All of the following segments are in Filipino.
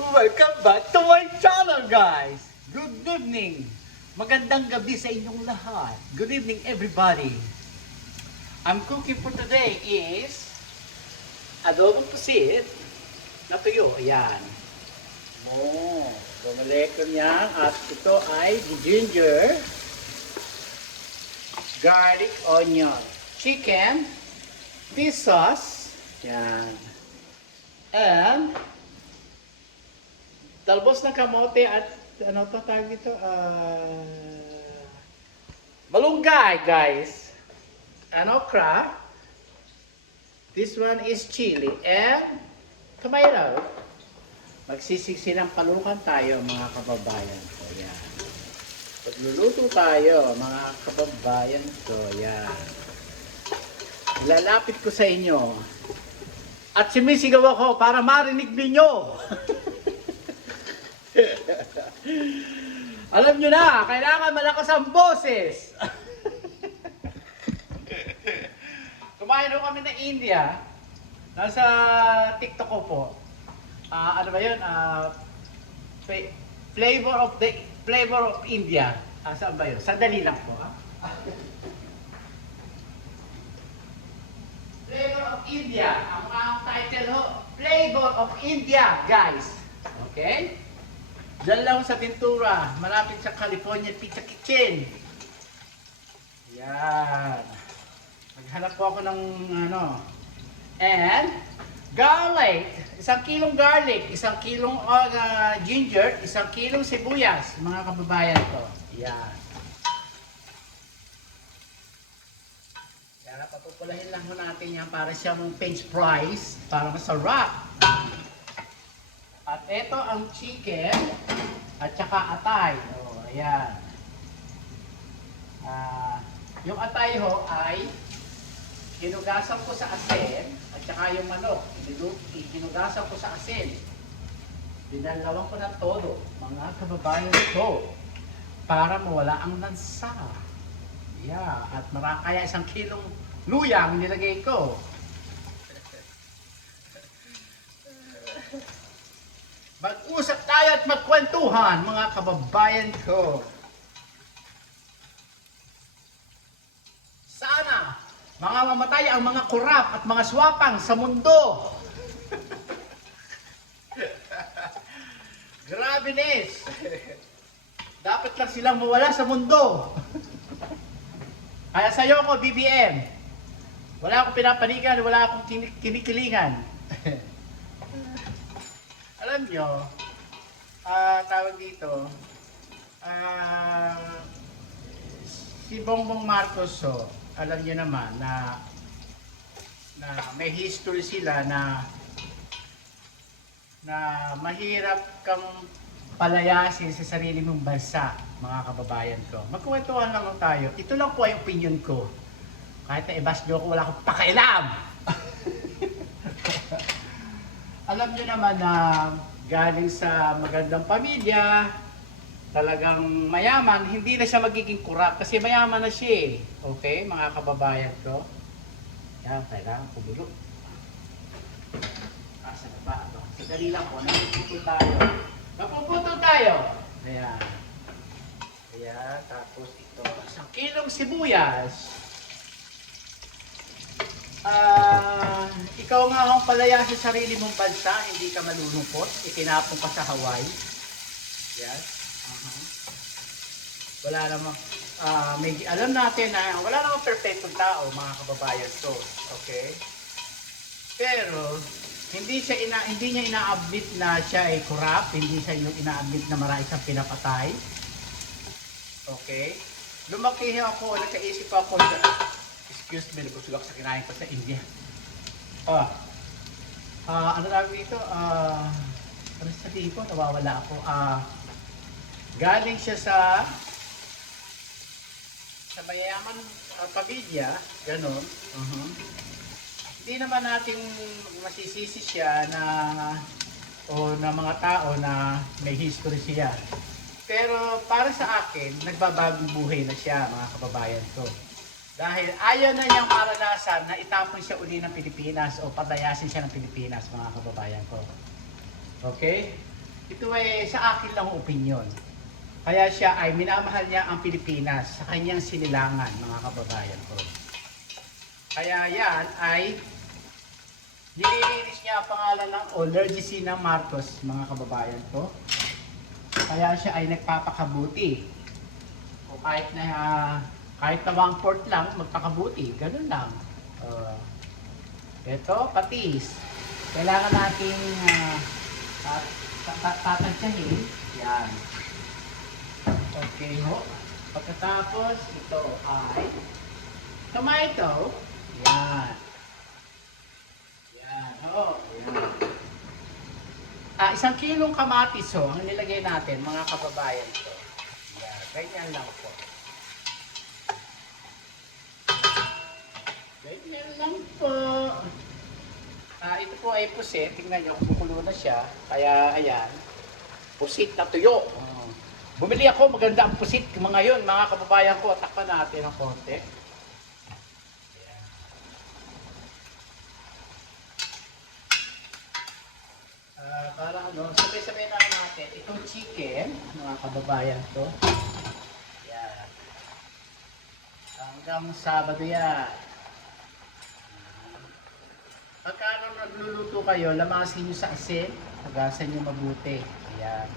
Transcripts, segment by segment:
Welcome back to my channel, guys! Good evening! Magandang gabi sa inyong lahat. Good evening, everybody. I'm cooking for today is adobong pusit na tuyo. Ayan. Bumalik ko niyan. At ito ay ginger, garlic, onion, chicken, this sauce. Ayan. And talbos ng kamote at ano to tawag dito? Malunggay, guys. And okra. This one is chili and tomato. Magsisiksi ng palukan tayo, mga kababayan ko. Yan. Pagluluto tayo, mga kababayan ko. Yan. Lalapit ko sa inyo. At sumisigaw ako para marinig ninyo. Alam nyo na, kailangan malakas ang boses. Kumain ho kami ng India. Nasa TikTok ko po. Ano ba yun? Flavor of India. Saan ba yun? Sandali lang po. Flavor of India. Ang title ho, Flavor of India, guys. Okay? Diyan lang sa Ventura, malapit sa California Pizza Kitchen. Yan. Maghanap po ako ng ano. And garlic, 1 kilong garlic, 1 kilong ginger, 1 kilong sibuyas, mga kababayan ko. Yan. Yan, papupulahin lang ho natin yan para siyang French fries, para masarap. At ito ang chicken at saka atay. Oh, ayan. Yung atay ho ay hinugasan ko sa asin at saka yung manok, hinugasan ko sa asin. Dinalawan ko na todo, mga kababayan ko, para mawala ang lansa. Yeah, at kaya 1 kilong luyang nilagay ko. Mag-usap tayo at magkwentuhan, mga kababayan ko. Sana mga mamatay ang mga kurap at mga swapang sa mundo. Grabe nis. Dapat lang silang mawala sa mundo. Kaya sa'yo ko, BBM. Wala akong pinapanigan, wala akong kinikilingan. Alam nyo, tawag dito, si Bongbong Marcos, alam nyo naman na may history sila na mahirap kang palayasin sa sarili mong bansa, mga kababayan ko. Magkwentuhan lang tayo. Ito lang po ay opinion ko. Kahit na i-bash nyo ko, wala akong pakialam. Alam nyo naman na galing sa magandang pamilya, talagang mayaman, hindi na siya magiging kurap kasi mayaman na siya. Okay, mga kababayan ko. Yan, kailangan pumulok. Sa baba, ito. Sadali lang po, napuputol tayo. Napuputol tayo! Ayan. Ayan, tapos ito. 1 kilong sibuyas. Ikaw nga ang palaya sa sarili mong bansa, hindi ka malulungkot, itinapon ka sa Hawaii. Yes. Wala namang, alam natin na wala namang perfectong tao, mga kababayan ko. Okay? Pero, hindi niya ina-admit na siya ay corrupt, hindi siya yung ina-admit na marami siyang pinapatay. Okay? Lumaki ako, nagkaisip ako na, excuse me, nabusog ako sa kinain ko sa India. Ano tawag dito? Ano sabihin ko? Nawawala ako. Galing siya sa mayayaman pamilya, ganun. Hindi naman natin masisisi siya o na mga tao na may history siya. Pero para sa akin, nagbabagong buhay na siya, mga kababayan ko. Dahil ayaw na niyang maranasan na itapon siya uli ng Pilipinas o patayasin siya ng Pilipinas, mga kababayan ko. Okay? Ito ay sa akin lang opinion. Kaya siya ay minamahal niya ang Pilipinas sa kanyang sinilangan, mga kababayan ko. Kaya yan ay nililinis niya ang pangalan ng Legisina Marcos, mga kababayan ko. Kaya siya ay nagpapakabuti. O kahit na 1/4 lang, magpakabuti. Ganun lang. Ito, patis. Kailangan nating tatansyahin. Yan. Okay ho. Pagkatapos, ito ay tomato. Yan. Yan. Oo. Yan. 1 kilong kamatis ho, ang nilagay natin, mga kababayan ko. Yan. Ganyan lang po. Ganyan lang po. Ito po ay pusit. Tingnan nyo, kumukulo na siya. Kaya, ayan. Pusit na tuyo. Bumili ako, maganda ang pusit. Mga yun, mga kababayan ko, takpan natin ng konti. Ayan. Para ano, sabay-sabay na natin. Itong chicken, mga kababayan ko. Ayan. Hanggang Sabado yan. Pagka nagluluto kayo, lamasin nyo sa asin, hugasan nyo mabuti. Ayan.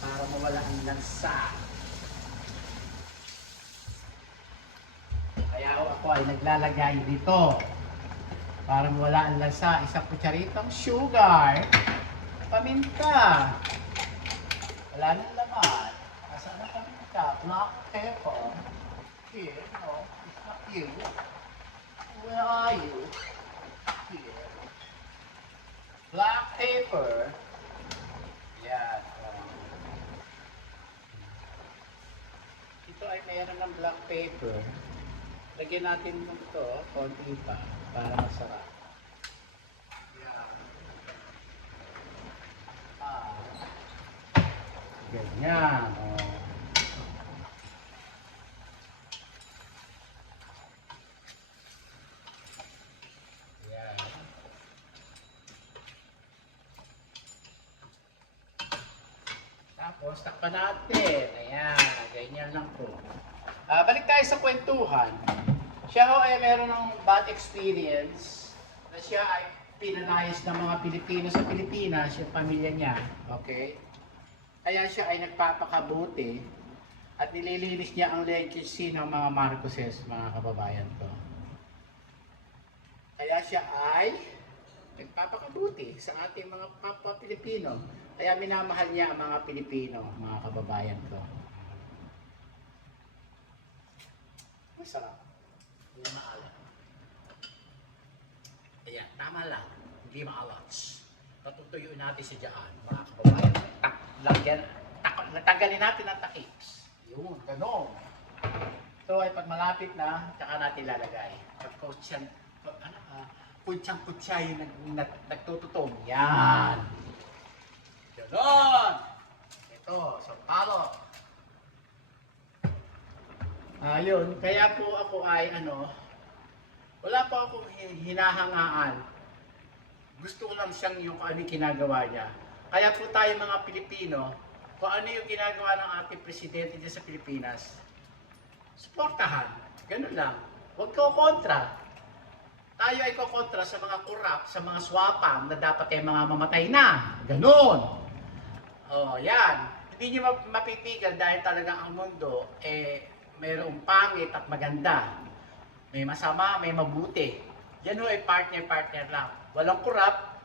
Para mawala ang lansa. Kaya ako ay naglalagay dito. Para mawala ang lansa, 1 kutsaritang sugar, paminta. Wala nang laman. Asan ang paminta? Black pepper. Here, no, it's not you. Where are you? Here. Black pepper. Yan. Ito ay mayroon ng black pepper. Lagyan natin ito, konti pa, para masarap. Yan. Ganyan. Tapos, takpan natin. Ayan, ganyan lang po. Balik tayo sa kwentuhan. Siya ho ay meron ng bad experience na siya ay pinalayas ng mga Pilipino sa Pilipinas, yung pamilya niya. Okay? Kaya siya ay nagpapakabuti at nililinis niya ang legacy ng mga Marcoses, mga kababayan ko. Kaya siya ay nagpapakabuti sa ating mga kapwa Pilipino. Kaya minamahal niya ang mga Pilipino, mga kababayan ko. Masarap. Hindi maalat. Ayan, tama lang. Hindi maalat. Patutuyuin natin siya dyan, mga kababayan. Natanggalin natin ang takip. Yun, gano'n. So ay pag malapit na, tsaka natin lalagay. Kutsang-kutsa yung nagtututong. Yan. Ganon. Ito, sampalo. Yun. Kaya po ako ay wala po akong hinahangaan. Gusto ko lang siyang yung kung ano yung ginagawa niya. Kaya po tayo mga Pilipino, kung ano yung ginagawa ng ating presidente dyan sa Pilipinas, suportahan. Ganun lang. Huwag ko kontra. Tayo ay kokontra sa mga kurap, sa mga swapang na dapat ay mga mamatay na. Ganon. Yan. Hindi nyo mapipigil dahil talagang ang mundo mayroong pangit at maganda. May masama, may mabuti. Yan ay partner-partner lang. Walang kurap,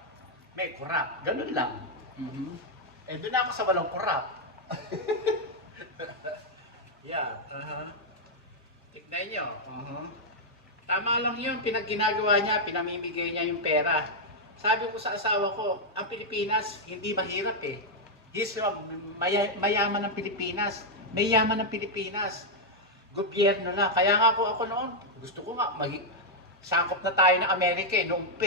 may kurap. Ganon lang. Doon ako sa walang kurap. Yan. Tignan nyo. Tama lang yun, pinagginagawa niya, pinamimigay niya yung pera. Sabi ko sa asawa ko, ang Pilipinas, hindi mahirap eh. Mayaman ng Pilipinas. May yaman ng Pilipinas. Gobyerno na. Kaya nga ako noon, gusto ko nga, sakop na tayo ng Amerika eh, noong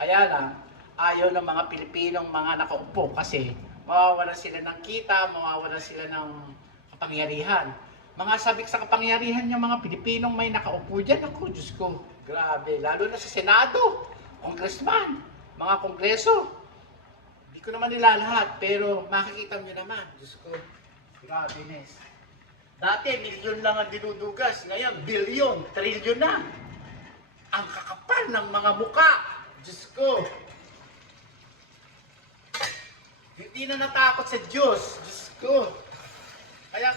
Kaya lang, ayaw ng mga Pilipinong mga nakaupo kasi mawawalan sila ng kita, mawawalan sila ng kapangyarihan. Mga sabik sa kapangyarihan ng mga Pilipinong may nakaupo dyan. Ako, Diyos ko, grabe. Lalo na sa Senado. congressman, mga kongreso. Hindi ko naman nilalahat, pero makikita nyo naman. Diyos ko, grabe, Nes. Dati, milyon lang ang dinudugas. Ngayon, bilyon, trilyon na. Ang kakapal ng mga muka. Diyos ko. Hindi na natakot sa Diyos. Diyos ko. Kaya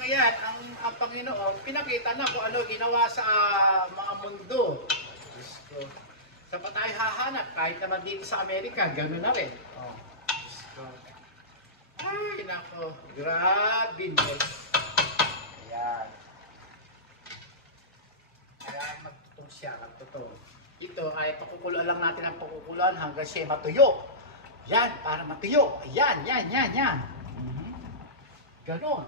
ang Panginoon, pinakita na kung ano ginawa sa mga mundo. Diyos ko. Sa pa tayo hahanap, kahit naman dito sa Amerika, gano'n na rin. Oh. Diyos ko. Ay, nako. Grabe, Diyos. Ayan. Kaya magtutong siya, magtutong. Ito ay pakukuloan lang natin ang pakukuloan hanggang siya matuyo. Yan, para matuyo. Ayan, yan. Ganon.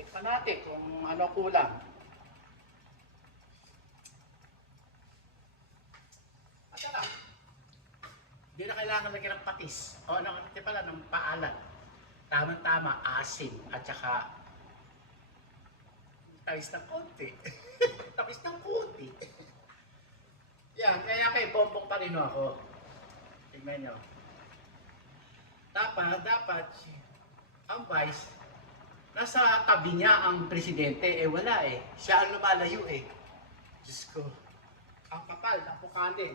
Tikman natin kung ano kulang. At na. Hindi na kailangan lagyan ng patis. O ano pala, ng paalat. Tama-tama, asin. At saka tawis ng konti. Tawis ng konti. Yan, kaya kay bombong pa rin ako. Tingnan nyo. Dapat, ang vice, nasa tabi niya ang presidente, wala Siya ang lumalayo Diyos ko. Ang kapal, ang pukali.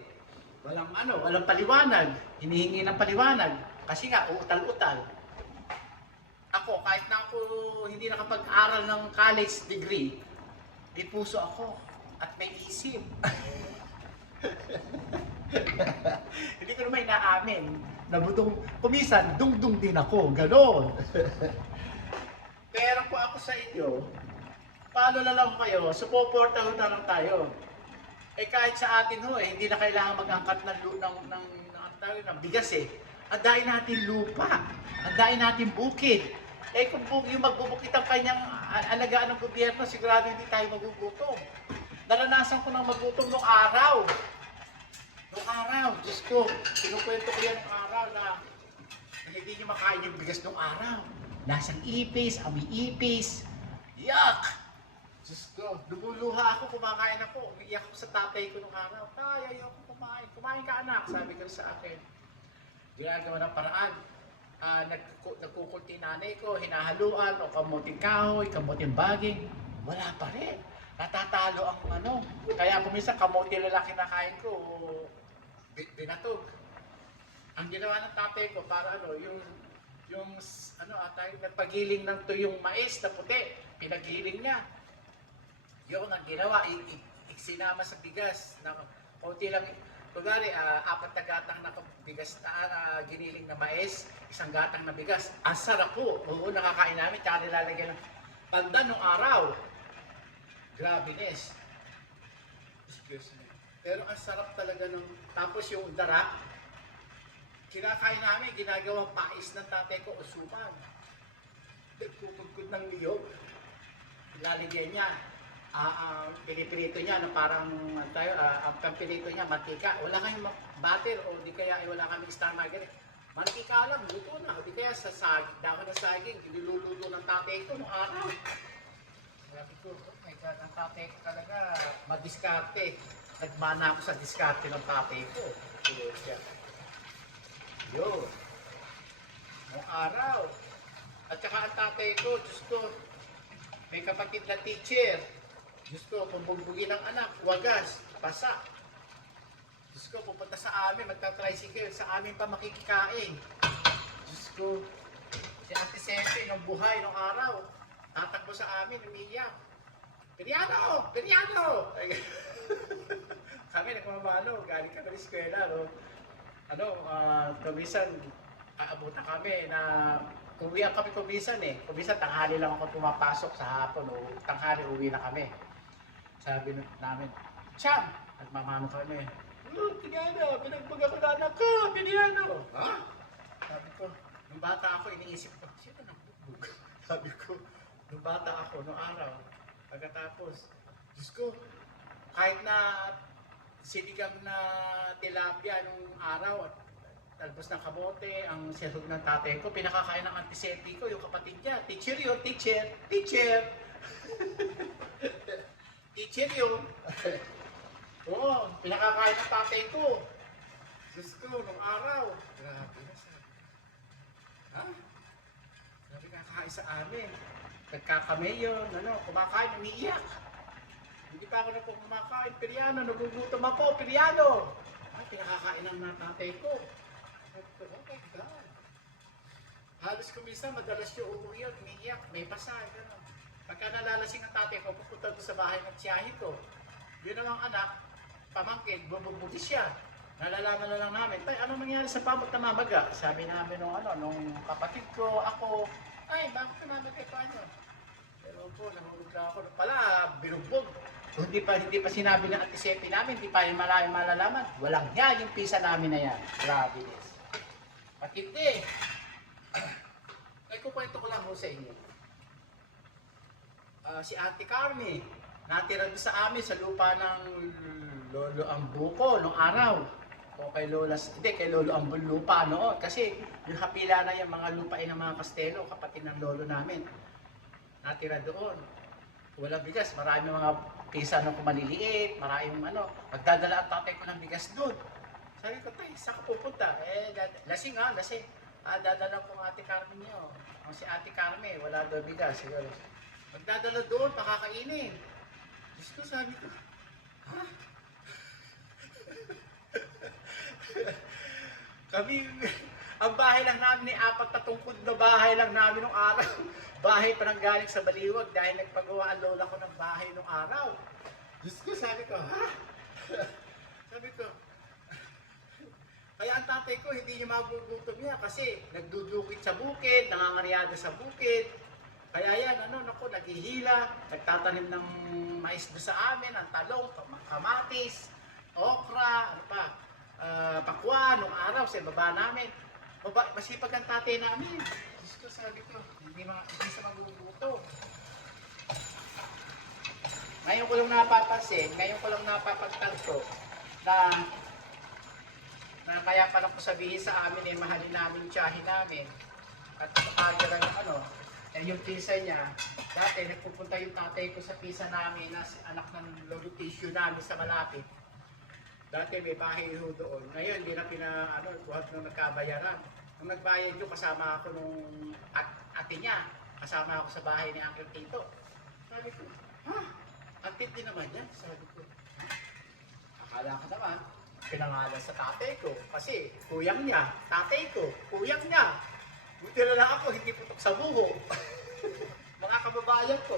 Walang paliwanag. Hinihingi ng paliwanag. Kasi nga, utal-utal. Ako, kahit na ako hindi nakapag-aral ng college degree, may puso ako at may isip. Hindi ko naman inaamin na kumisan, dungdung din ako, gano'n. Pero kung ako sa inyo, paano na lang kayo, supoportahan na lang tayo. Kahit sa atin hindi na kailangan mag-angkat ng bigas Andain natin lupa, andain natin bukid. Kung yung magbubukit ang kanyang alagaan ng gobyerno, sigurado hindi tayo magugutom. Naranasan ko nang magutom noong araw. Diyos ko, kinukwento ko yan noong araw na hindi nyo makain yung bigas noong araw. Lasang ipis, ipis. Yuck! Diyos ko, lumuluha ako, kumakain ako. Umiiyak ako sa tatay ko noong araw. Tay, ayoko kumain. Kumain ka anak, sabi ko sa akin. Ginagawa ng paraan. Nagkukulti nanay ko, hinahaluan, o kamuting kahoy, kamuting baging. Wala pa rin. Natatalo ang Kaya kuminsan kamuti lalaki na kain ko, binatog. Ang ginawa ng tatay ko para nagpagiling ng tuyong mais na puti, pinagiling niya. Yung ang ginawa, sinama sa bigas na konti lang. Kunwari, 4 na gatang na bigas na giniling na mais, 1 gatang na bigas. Ang sarap po. Oo, nakakain namin, tsaka nilalagyan ng pandan nung araw. Grabe, Nes. Excuse me. Pero ang sarap talaga Tapos yung darak, kinakain namin, ginagawang pais ng tatay ko, usupan. Nagkukudkud ng niyog. Lalagyan niya. Pinipirito niya na parang ang pampirito niya, mantika. Wala kayong butter o di kaya wala kaming star margarine. Mantika lang, luto na. O di kaya sa dahon ng saging, niluluto ng tatay ko noong araw. Sabi ko, oh my God, ang tatay ko talaga madiskarte. Nagmana ako sa diskarte ng tatay ko. Yun. Noong araw. At saka ang tatay ko, Diyos ko, may kapatid na teacher. Diyos ko, kung bugbugin ng anak, wagas, pasa. Diyos ko, pupunta sa amin, magta-tricycle, sa amin pa makikikain. Diyos ko, si Ate Sente, nung buhay, nung araw, tatakbo sa amin, umiiyak. Periano! Periano! Kami, nagmamano, galing kami ng eskwela, kumisan, aabutan kami na uwian kami kumisan Kumisan, tanghali lang ako pumapasok sa hapon o tanghali uwi na kami. Sabi namin, Cham! Nagmamano kami. Piniano, pinagbag ako na anak ko, Piniano! Ha? Sabi ko, nung bata ako, iniisip ko, sino nagbugbog? Sabi ko, nung bata ako, nung araw, pagkatapos, Diyos ko, kahit na sinigang na tilapia nung araw at talbos ng kamote, ang sirog ng tatay ko, pinakakain ng antiseti ko, yung kapatid niya. Teacher yun, teacher, teacher. Teacher yun. Oo, pinakakain ng tatay ko. Diyos ko, nung araw. Grabe na siya. Ha? Sabi kakain sa amin. Nagkakame yun, kumakain, umiiyak. Hindi pa ako na po kumakain. Piryano, nagugutom ako, Piryano. Ay, pinakakain ng tatay ko. Oh my God. Halos kuminsan, madalas yung umuwi yun, umiiyak, may basa, gano'n. Pagka nalalasing ang tatay ko, pupunta doon sa bahay ng tiyahin ko. Yun ang anak, pamangkin, bububuti siya. Nalalaman na lang namin, tay, anong nangyari sa pamot na mamaga? Sabi namin nung kapatid ko, ako, ay, bakit namamagay pa niyo? Pero po, nahulog na ako. Pala, binugbog. Hindi pa sinabi ng antisepi namin, hindi pa yung malalaman. Walang niya yung pisa namin na yan. Grabe this. Patindi. Ay, kukwento ko lang ho sa inyo. Si Ate Carmi, natira doon sa amin sa lupa ng Lolo Ambuco nung araw. O kay Lolo Ambul lupa noon. Kasi yung hapila na yung mga lupain ng mga Kastelo, kapatid ng lolo namin. Natira doon. Walang bigas, marami mga pisa na kumaliliit, maraming magdadala ang tatay ko ng bigas doon. Sabi ko, tay, saan ka pupunta? Lasing. Dadala ko ang Ate Carmen niyo. Si Ate Carmen, wala daw bigas. Siguro. Magdadala doon, pakakainin. Diyos ko, sabi ko, ha? Kami, ang bahay lang namin ni 4 na tungkod na bahay lang namin nung araw. Bahay pa nang galing sa Baliwag dahil nagpagawa ang lola ko ng bahay nung araw. Diyos ko, sabi ko, ha? Sabi ko, kaya ang tatay ko hindi niya magugutom niya kasi nagdudukit sa bukid, nangangaryada sa bukid. Kaya yan, naghihila, nagtatanim ng mais doon sa amin, ang talong, kamatis, okra, pakwan, nung araw sa baba namin. Masipag ang tatay namin. Diyos ko, sabi ko, hindi sa magugutom. Ngayon ko lang napapansin, ngayon ko lang napapagtanto na kaya pala ko sabihin sa amin, mahalin namin, tiyahin namin. At kaya lang yung pisa niya, dati nagpupunta yung tatay ko sa pisa namin na anak ng lolo tissue namin sa malapit. Dati may bahay ho doon. Ngayon, hindi na buhat nung nagkabayaran. Nung nagbayad yung kasama ako nung ate niya, kasama ako sa bahay ni Uncle Tito. Sabi ko, ha? Antid din naman yan. Sabi ko, ha? Akala ko naman, pinangalan sa tatay ko. Kasi kuyang niya, tatay ko, kuyang niya. Buti na lang ako, hindi putok sa buho. Mga kababayan ko.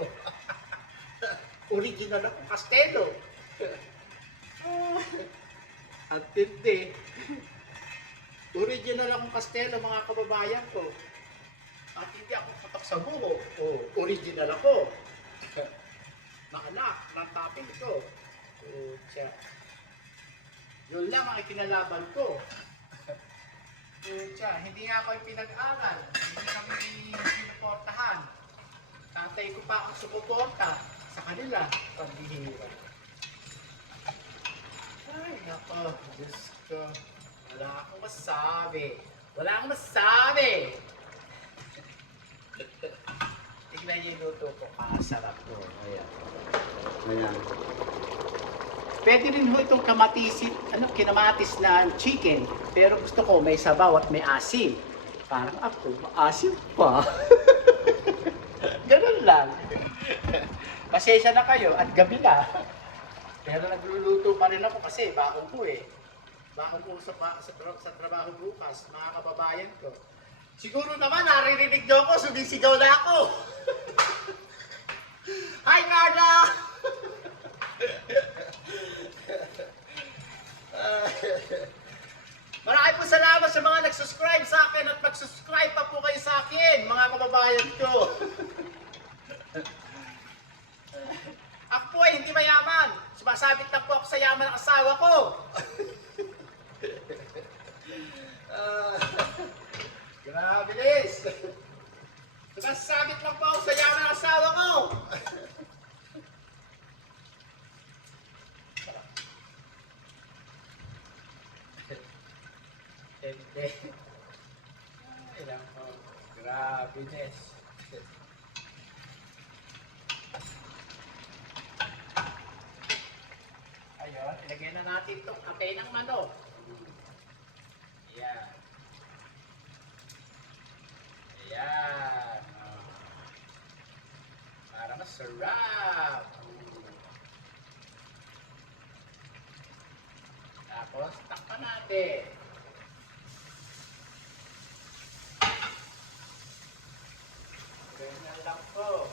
Original ako, Kastelo. At hindi. Original akong Kastelo, mga kababayan ko. At hindi ako putok sa buho. Original ako. Maanak ng tatay ko. Yun lang ang ikinalaban ko. Hindi nga ako pinag-aral. Hindi kami sinuportahan. Tatay ko pa ang sumuporta sa kanila. Pambihira. Ay, nako. Diyos ko. Wala akong masabi. Wala akong masabi. Tignan niyo yung luto ko. Sarap ko. Ayan. Ayan. Pwede rin ho itong kinamatis na chicken. Pero gusto ko may sabaw at may asim. Parang ako, maasim pa. Ganun lang. Pasensya na kayo at gabi na. Pero nagluluto pa rin ako kasi bakong ko Bakong ko sa trabaho bukas, mga kababayan ko. Siguro naman naririnig niyo ako, sumisigaw na ako. Hi Carla! Maraming po salamat sa mga nag-subscribe sa akin at mag-subscribe pa po kayo sa akin, mga kababayan ko. Ako po ay hindi mayaman. Sumasabit lang po ako sa yaman ng asawa ko. Grabe, Liz. Sumasabit lang po ako sa yaman ng asawa ko. Hindi. Ay lang po. Grabe, Liz. Ayun, ilagay na natin itong atay ng manok. wrap. Tapos, takpan natin. Ganyan lang po.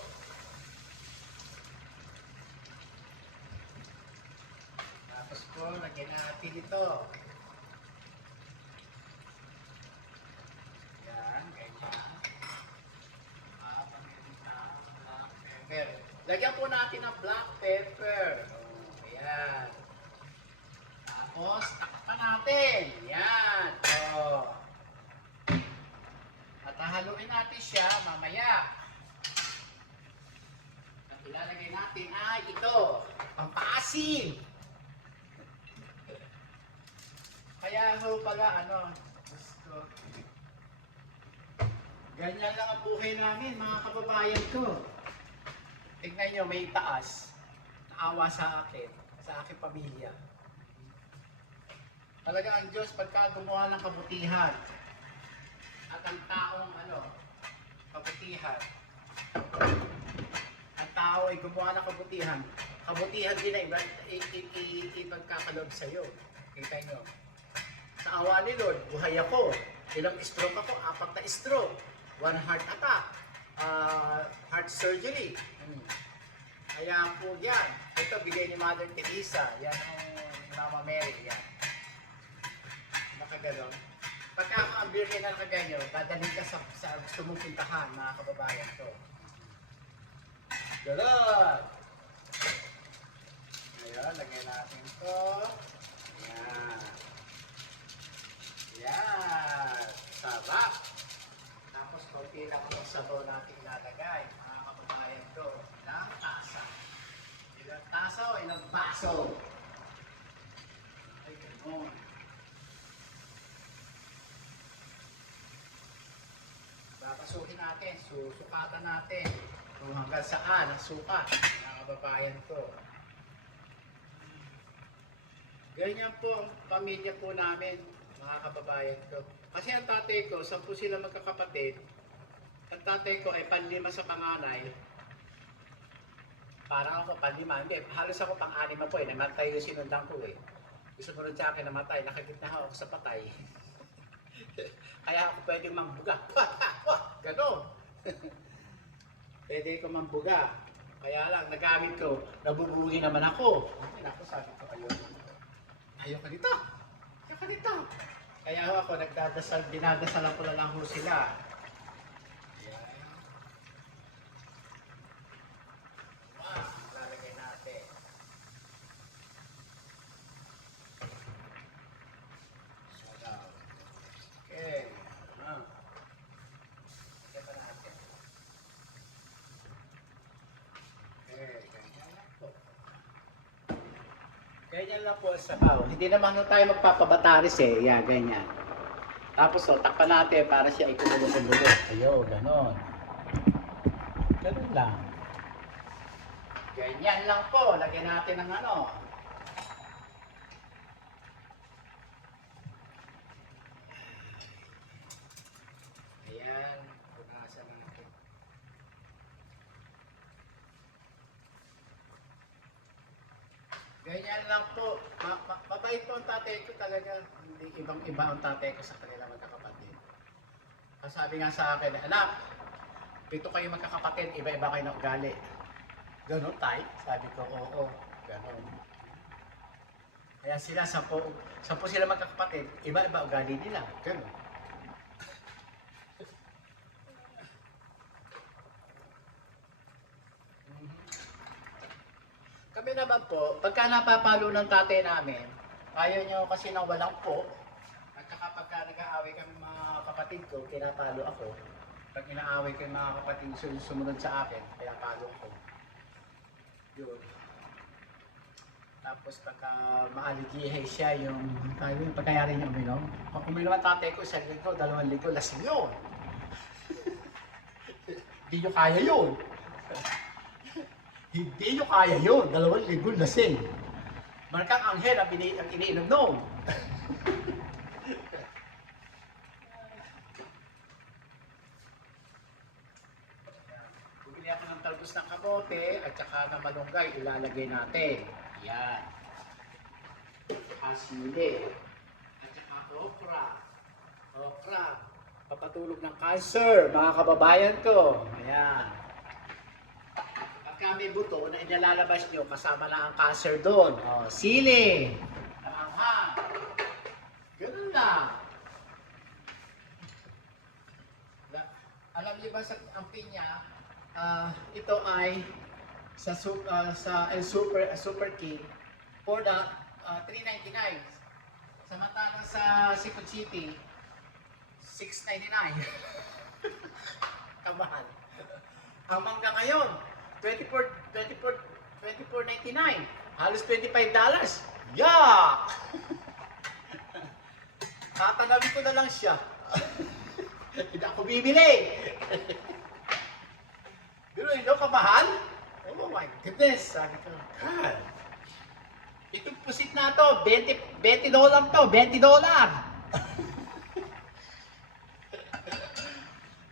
Tapos po, lagyan natin ito. Yan, ganyan. Black pepper. Lagyan po natin ng black pepper. Oh, ayan. Tapos, takpan natin. Yan. Oh. At haluin natin siya mamaya. At ilalagay natin ay ito. Pampaasim. Kaya ho pala gusto. Ganyan lang ang buhay namin mga kababayan ko. Tingnan nyo, may taas. Naawa sa akin, sa aking pamilya. Talaga ang Diyos pagka gumawa ng kabutihan at ang taong kabutihan. Ang tao ay gumawa ng kabutihan. Kabutihan din ay ipagkakaloob sa iyo. Kita nyo. Sa awa ni Lord, buhay ako. Ilang stroke ako? 4 na stroke. 1 heart attack. Heart surgery. Kaya po yan. Ito bigay ni Mother Teresa. Yan ang Mama Mary. Yan. Nakaganon. Pagka ang birthday na nakaganyo, dadalhin ka sa gusto mong puntahan, mga kababayan ko. Ganon. Ayan, lagyan natin ito. Ayan. Yan. Sarap. Tapos konti lang ang sabaw natin ilalagay. Mga kababayan ko. Ilang tasa. Ilang tasa o ilang baso. Ay, gano'n. Papasukin natin. Susukatan natin. Kung hanggang saan ang sukat. Mga kababayan ko. Ganyan po ang pamilya po namin. Mga kababayan ko. Kasi ang tatay ko, 10 sila magkakapatid. Ang tatay ko ay 5 sa panganay. Parang ako 5, hindi. Halos ako pang-6 po eh. Namatay yung sinundan ko eh. Gusto mo rin sa akin namatay. Nakagitna ako sa patay. Kaya ako pwedeng mambuga. Ganon. Pwede ko mambuga. Kaya lang, nagamit ko. Nabubugi naman ako. Ay, naku, sabi ko kayo. Ayoko dito. Ayoko dito. Kaya ako nagdadasal, dinadasalan ko na lang ho sila. Ayan. Wow, lalagay natin. Sarap. Okay. Lagyan pa natin. Okay, ganyan lang po. Ganyan lang po sa hindi naman tayo magpapabataris eh. Yan, ganyan. Tapos takpan natin para siya ay kumulo-kumulo. Ayun, ganon. Ganon lang. Ganyan lang po. Lagyan natin ng Ayan. Punasan natin. Ganyan lang po. Mabait po ang tatay ko talaga. Hindi ibang-iba ang tatay ko sa kanila magkakapatid. Ang sabi nga sa akin, anak, 7 kayo magkakapatid, iba-iba kayo ng ugali. Ganon tay? Sabi ko, oo. Ganon. Kaya sila, 10 sila magkakapatid, iba-iba ugali nila. Ganon. Kami naman po, pagka napapalo ng tatay namin, ayaw nyo kasi nang walang po, at saka pagka nag-aaway kami mga kapatid ko, pinapalo ako. Pag inaaway ko yung mga kapatid sumunod sa akin, pinapalo ko. Yun. Tapos pagka maaligihay siya yung pagkayari niya uminom. Pag uminom ang tatay ko, 1 linggo, 2 linggo, lasing yun. Hindi nyo kaya yun. Hindi nyo kaya yun. 2 linggo lasing. Markang anghel ang iniinom noon. Bumili ako ng talbos talbos ng kamote at saka ng malunggay ilalagay natin. Yan. Asili. At saka okra. Okra. Papatulog ng cancer, mga kababayan ko. Ayan. Pagka may buto na inalalabas nyo, kasama na ang cancer doon. O, sili. Anghang. Ganun lang. Alam niyo ba sa ang pinya, ito ay sa El Super King for the $3.99. Samantalang sa Seafood City, $6.99. Kamahal. Ang mangga ngayon, $24.99. Halos $25. Yuck! Tatanawin ko na lang siya. Hindi ako bibili. Pero ito, kamahal? Oh my goodness. Sabi ko, God. Itong pusit na to, $20 to, $20.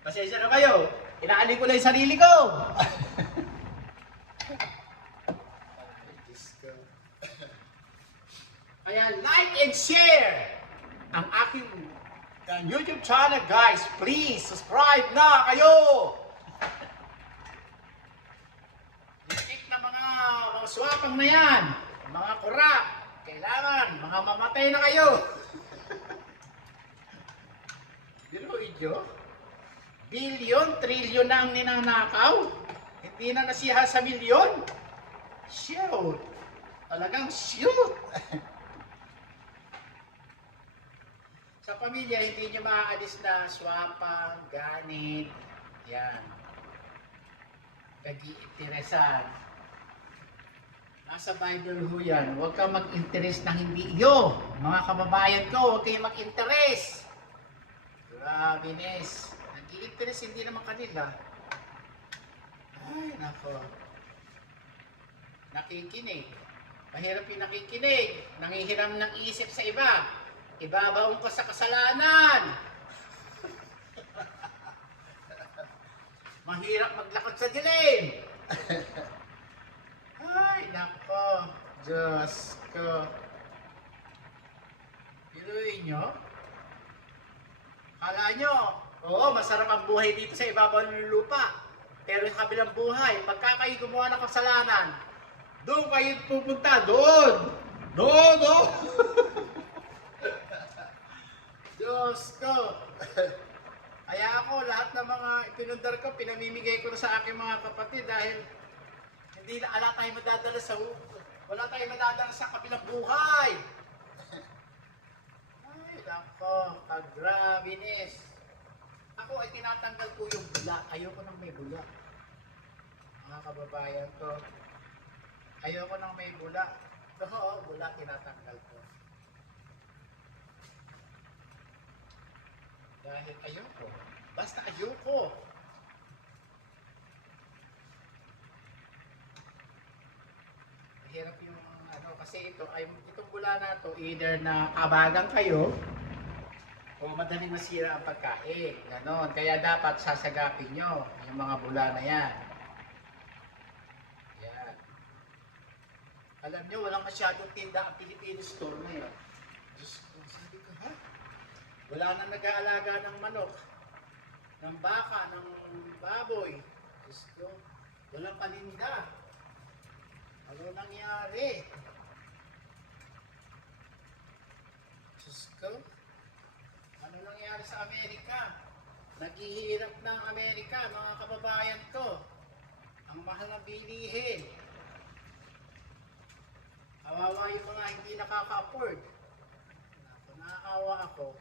Pasensya na kayo. Inaalin ko lang yung sarili ko. Kaya like and share ang aking YouTube channel, guys. Please subscribe na kayo. Itik na mga swapang na yan, mga kurap, kailangan mga mamatay na kayo. Biruin nyo? Billion, trillion na ang ninanakaw? Hindi na nasiha sa milyon? Shoot! Talagang shoot! Sa pamilya, hindi nyo maaalis na swapang, ganit, yan. Pag-iinteresan. Nasa Bible ho yan, huwag kang mag-interest ng hindi iyo. Mga kababayan ko, huwag kayong mag-interest. Grabe, Nes. Nag-i-interest, hindi naman kanila. Ay, nako. Nakikinig. Mahirap yung nakikinig. Nangihiram ng isip sa iba. Ibabaon ko sa kasalanan. Mahirap maglakad sa dilim. Ay, nako. Diyos ko. Piluin nyo? Kala nyo, oo, masarap ang buhay dito sa ibabaw ng lupa. Pero sa kabilang buhay, pagka kayo gumawa ng kasalanan, doon kayo pupunta, doon. Doon, doon. Diyos ko. Kaya ako, lahat ng mga pinundar ko, pinamimigay ko na sa aking mga kapatid dahil hindi na ala tayo madadala sa wala tayo madadala sa kabilang buhay. Ay, nako, kagrabinis. Ako ay tinatanggal ko yung bula. Ayoko nang may bula. Mga kababayan ko. Ayoko nang may bula. Oo, bula tinatanggal ko. Dahil ayoko. Basta ayoko. Hirap yung ano kasi itong bula na to either na kabagan kayo o madaling masira ang pagkain. Ganon. Kaya dapat sasagapin nyo yung mga bula na yan. Yan. Alam nyo, walang masyadong tinda ang Filipino store na yan. Diyos ko, sabi ko, ha? Wala nang nag-aalaga ng manok, ng baka, ng baboy. Diyos ko, walang paninda. Ano nangyari? Diyos ko, ano nangyari sa Amerika? Naghihirap ng Amerika, mga kababayan ko. Ang mahal ng bilihin. Kawawa yung mga hindi nakaka-afford. Naaawa ako.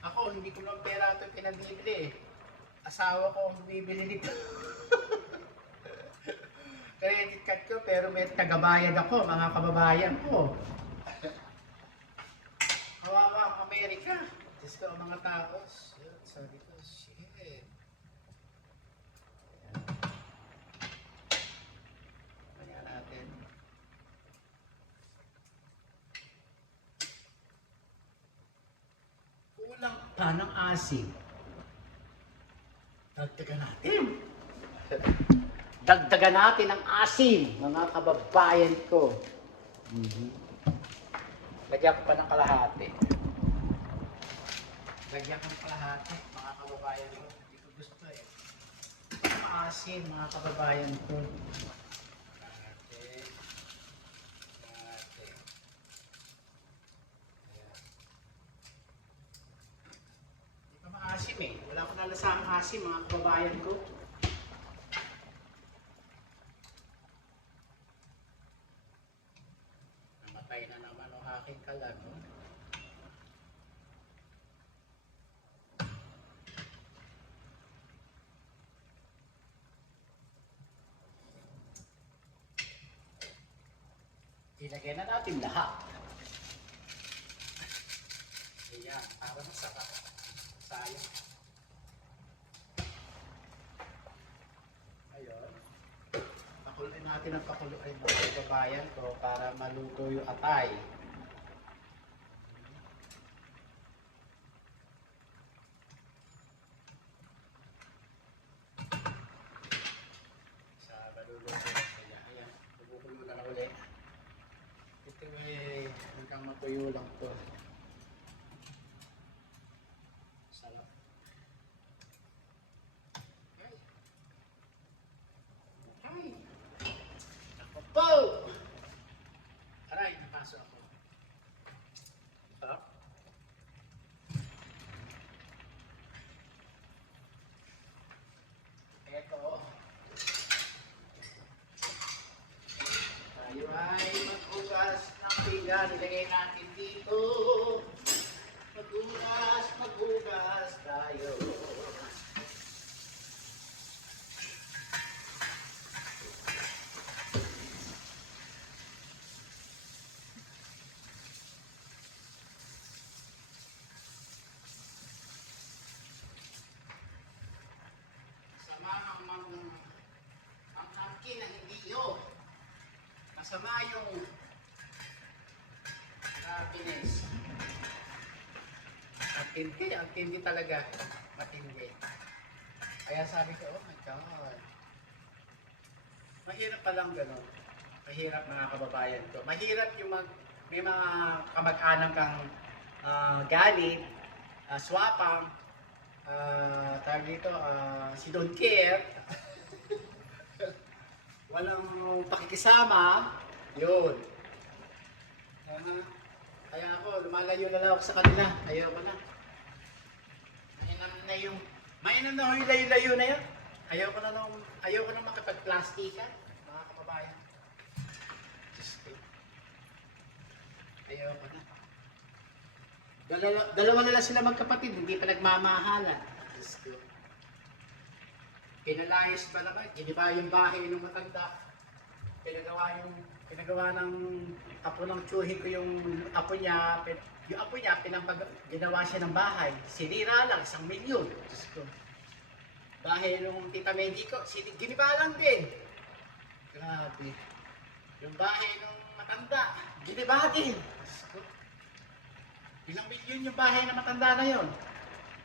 Ako, hindi ko ng pera ito pinabibili. Asawa ko ang bibili nito. Credit card ko, pero may tagabayad ako, mga kababayan ko. Kawawa ang Amerika. Diyos ko, ang mga tao. Shit, sabi ko, shit. Kaya natin. Kulang pa ng asin. Dagdagan natin. Dagdagan natin ang asin, mga kababayan ko. Lagyan ko pa ng kalahati. Lagyan ko ng kalahati, mga kababayan ko. Hindi ko gusto eh. Maasin, mga kababayan ko. Kalahati. Kalahati. Ayan. Hindi pa maasim eh. Wala ko nalasang asim, mga kababayan ko. Namatay na naman ang aking kalan, no? Ilagay na natin lahat. Ayan, para masarap. Sayang. Ayun. Pakuluin natin ang pakuluin mga kababayan ko para maluto yung atay. Sa maluluto. Ayan, bumukulo na ulit. Ito eh, hanggang matuyo lang to. Sarap. Ay. Ay. Ako po! Aray, napasok ako. Sarap. Ito. Tayo ay maghugas ng pinggan. Ilagay natin dito. Maghugas tayo. Masama ang akin na hindi yun. Masama yung happiness. Ang tindi talaga. Matindi. Kaya sabi ko, oh my God. Mahirap palang gano'n. Mahirap mga kababayan ko. Mahirap yung may mga kamag-anak kang galit, swapang, tawag dito, si don't care. Walang pakikisama. Yun. Kaya ako, lumalayo na lang ako sa kanila. Ayoko na. Mainam na yung layo-layo na yun. Ayoko na makapag-plastikan, mga kababayan. Just kidding. Ayoko na. Dalawa na lang sila magkapatid, hindi pa nagmamahalan. Just kidding. Pinalayas pa naman, giniba yung bahay ng matanda. Pinagawa ng apo ng tsuhin ko yung apo niya, ginawa siya ng bahay. Sinira lang, 1 milyon. Diyos ko. Bahay nung tita Mendy ko, giniba lang din. Grabe. Yung bahay nung matanda, giniba din. Diyos ko. Ilang milyon yung bahay na matanda na yon?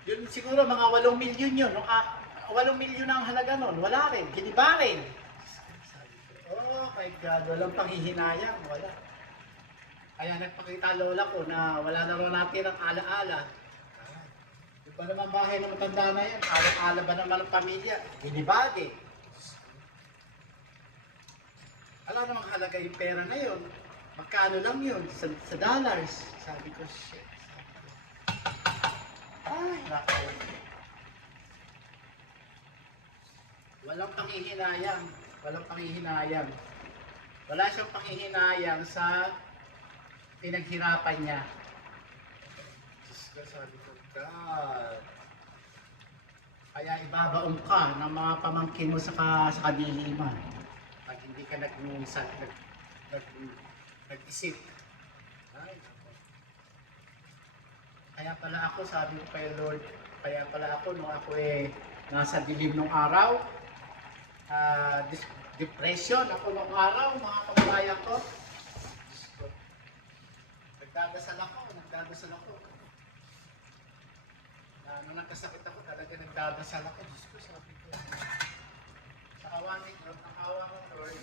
Yun siguro mga 8 milyon yun. 8 milyon ang halaga nun. Wala rin. Giniba rin. Oh my God. Walang panghihinayang. Wala. Kaya nagpakita lola ko na wala na rin natin ang ala-ala. Yung ba naman bahay na matanda na yan? Ala-ala ba naman ang pamilya? Giniba din. Alam namang halaga yung pera na yun. Magkano lang yun? Sa dollars. Sabi ko, shit. Ay, nakaw. Walang panghihinayang. Walang panghihinayang. Wala siyang panghihinayang sa pinaghirapan niya. Diyos ko, sabi ko, God. Kaya ibabaong ka ng mga pamangkin mo sa kadiliman. Pag hindi ka nag-isip. Ay, kaya pala ako, sabi ko kay Lord, kaya pala ako nung ako nasa dilim ng araw, depression ako nung araw, mga kababayan ko. Nagdadasal ako. Nung nagkasakit ako, talaga nagdadasal ako. Diyos ko, sabi ko. Sa awa ni Lord,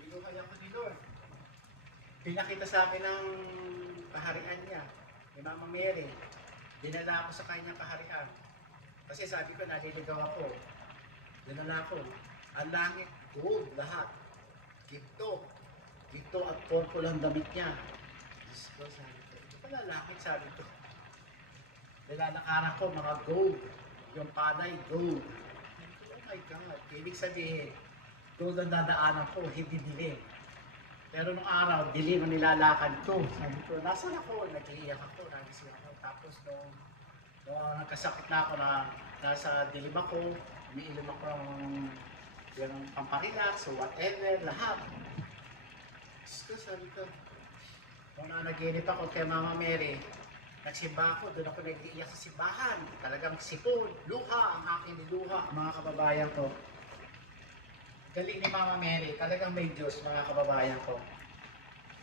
binuhay ako ni Lord. Pinakita sa akin ng kaharian niya, ni Mama Mary. Dinala ako sa kanyang kaharian. Kasi sabi ko, naliligaw ako. Dinala ko. Ang langit, gold, lahat. Ginto. Ginto at purple ang damit niya. Diyos ko, sabi ko. Ito pala langit, sabi ko. Nilalakaran ko, mga gold. Yung palay, gold. Oh my God. Ibig sabihin, gold ang dadaanan ko, hindi dilim. Pero nung araw, dilim ang nilalakad ko. Sabi ko, nasaan ako? Nag-iiyak ako, nagising ako. Tapos nung nagkasakit na ako na nasa dilim ako, umiinom ako ng yung pamparelax o whatever, lahat. So, sabi ko, nung nanaginip ako kay Mama Mary, nagsimba ako, doon ako nag-iiyak sa simbahan. Talagang sipon, luha, ang aking niluha, mga kababayan ko. Galing ni Mama Mary, talagang may Diyos, mga kababayan ko.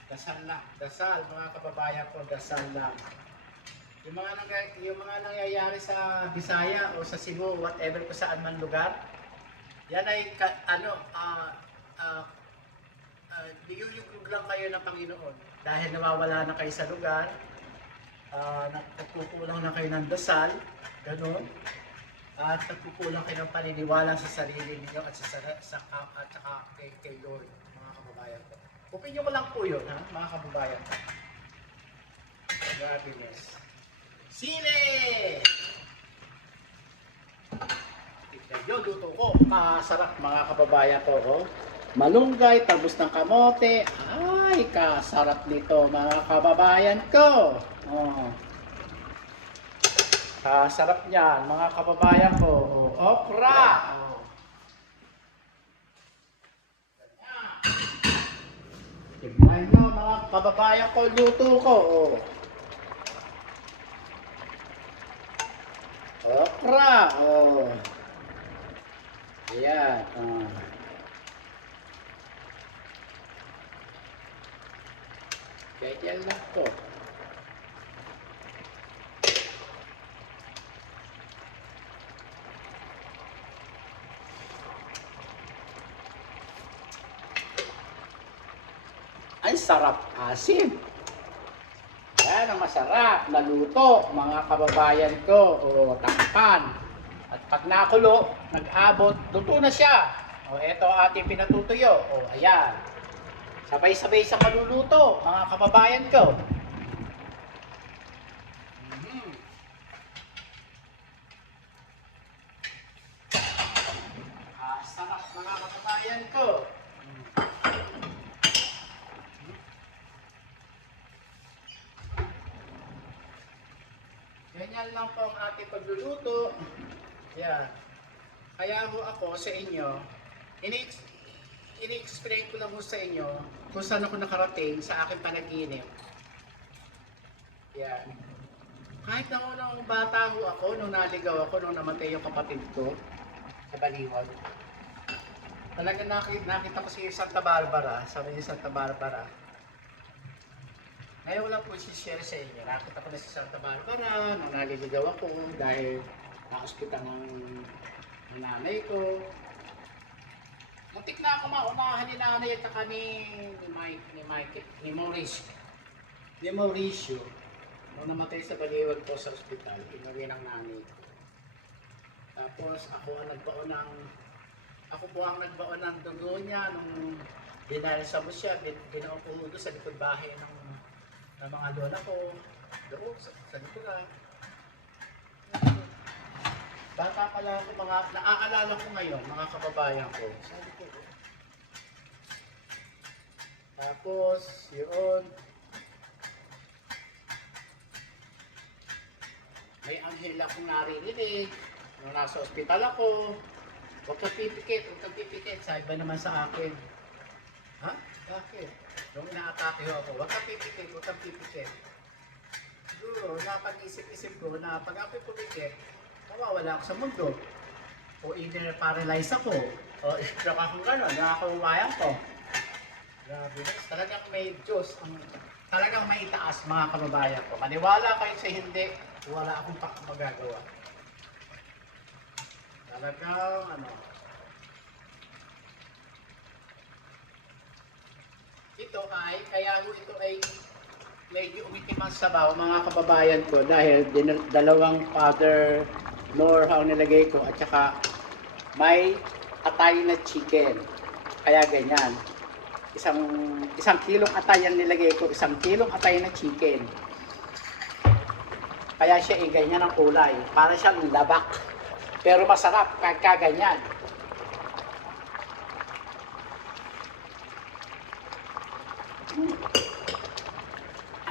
Dasal lang, dasal, mga kababayan ko, dasal lang. Yung mga nangyayari sa Bisaya o sa Cebu, whatever kung saan man lugar, yan ay, niyuyugog lang kayo ng Panginoon. Dahil nawawala na kayo sa lugar, nagkukulang na kayo ng dasal, gano'n. At nagkukulang kayo ng paniniwala sa sarili ninyo at saka kay Lord, mga kababayan ko. Opinyon ko lang po yun, ha, mga kababayan ko. Happiness. Sili! Tignan nyo, luto ko. Kasarap, mga kababayan ko. Oh. Malunggay, talbos ng kamote. Ay, kasarap nito, mga kababayan ko. Oh. Sarap niyan, mga kababayan ko. Oh, okra! Oh. Tignan nyo, mga kababayan ko, luto ko. Oh. Okra! Oh. Ayan. Oh. Ganyan lang po. Ay, sarap asim. Yan ang masarap na luto, mga kababayan ko. O, takpan. At pag nakulo, nag-abot, luto na siya. O, eto ating pinatutuyo. O, ayan. Sabay-sabay sa maluluto, mga kababayan ko. Sarap, mga kababayan ko. Ganyan lang po ang ating pagluluto. Yan. Kaya ho ako sa inyo, ini-explain ko lang ho sa inyo kung saan ako nakarating sa aking panaginip. Yan. Kahit na unang bata ho ako, nung naligaw ako, nung namatay yung kapatid ko sa Baliwag. Talagang nakita ko si Santa Barbara, sabi ni Santa Barbara. Ngayon lang po i-share sa inyo. Nakita ko na si Santa Barbara, nung naliligaw ako dahil na-hospital ng nanay ko. Muntik na ako maunahan ni nanay at saka ni Mauricio. Ni Mauricio, nung namatay sa Baliwag po sa ospital, inuwi ng nanay ko. Tapos ako po ang nagbaon ng dugo niya nung dinalisa mo siya, binaupo mo doon sa likod bahay ng mga lola ko, doon sa likuran. Bata pala ako, naaalala ko ngayon, mga kababayan ko. Sabi ko, tapos, yun, may anghel akong naririnig, nung nasa ospital ako, huwag kang pipikit, sabi ba naman sa akin, ha? Bakit? Nung ina-atake ako, huwag kang pipikit. Siguro, napag-isip-isip ko na pag ako'y pumikit, mawawala ako sa mundo. O either paralyze ako, o stroke akong gano'n, nakakawayan ko. Grabe, talagang may Diyos, talagang may itaas, mga kababayan ko. Maniwala kayo sa hindi, wala akong magagawa. Talagang, Ito ay, kaya ho ito ay medyo umitim ang sabaw mga kababayan ko dahil dalawang powder nor ang nilagay ko at saka may atay na chicken. Kaya ganyan. Isang kilong atay ang nilagay ko, isang kilong atay na chicken. Kaya siya ay ganyan ang kulay. Para siyang labak. Pero masarap pagka ganyan.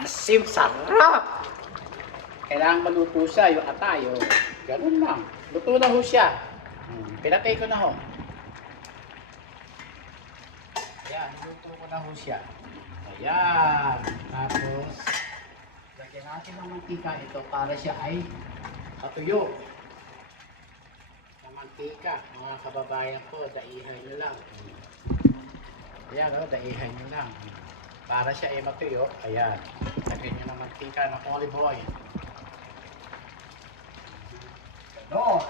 Asim, sarap! Kailangan maluto siya, yung atay. Oh. Ganun lang. Luto na ho siya. Pinatay ko na ho. Ayan, luto ko na ho siya. Ayan. Tapos, lagyan natin ng mantika ito para siya ay matuyo. Ng mantika, mga kababayan ko, daihan nyo lang. Ayan, oh, daihan nyo lang. Para siya ay matuyo, ayan. Lagyan nyo ng mantika ng olive oil. Ganon.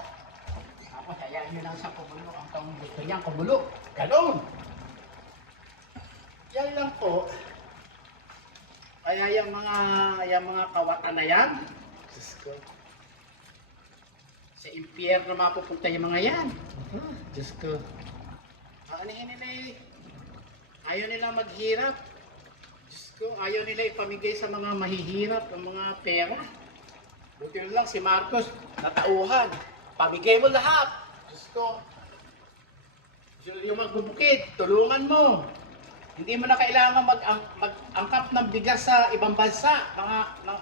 Tapos, ayan nyo lang sa kumulo. Ang taong gusto niyang kumulo. Ganon. Yan lang po. Kaya yung mga kawatan na yan, Diyos ko. Sa impyerno mapupunta yung mga yan. Diyos ko. Aanihin nila eh. Ayaw nila maghirap. Diyos ko, ayaw nila ipamigay sa mga mahihirap ang mga pera. Buti lang si Marcos, natauhan. Pamigay mo lahat. Diyos ko. Yung magbubukid, tulungan mo. Hindi mo na kailangan mag-angkap ng bigas sa ibang bansa, mga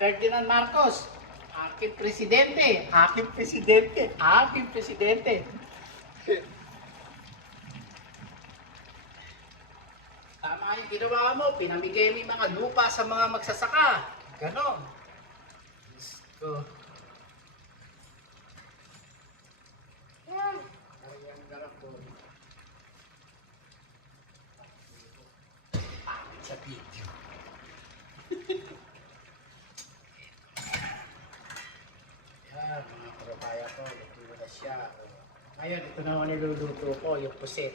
Ferdinand Marcos. Aking presidente, aking presidente, aking presidente. Tama yung ginawa mo, pinamigay mo yung mga lupa sa mga magsasaka. Ganon. Gusto. Yan. Ang garap ko. Sa video. Yan, mga kababayan ko, luto na siya. Ngayon, ito naman niluluto ko, yung puset.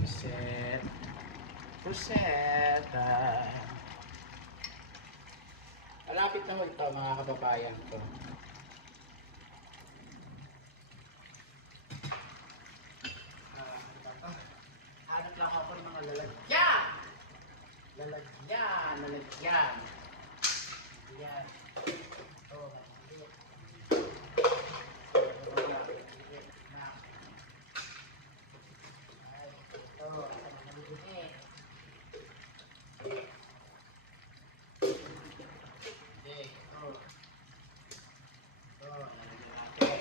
Puset. Puset. Malapit na ito, mga kababayan ko. Hanap lang ako ng mga lalagyan. Lalagyan. Yan. Ito, maliit. Ay, ito, maliit. Okay, ito. Ito, lalagyan natin.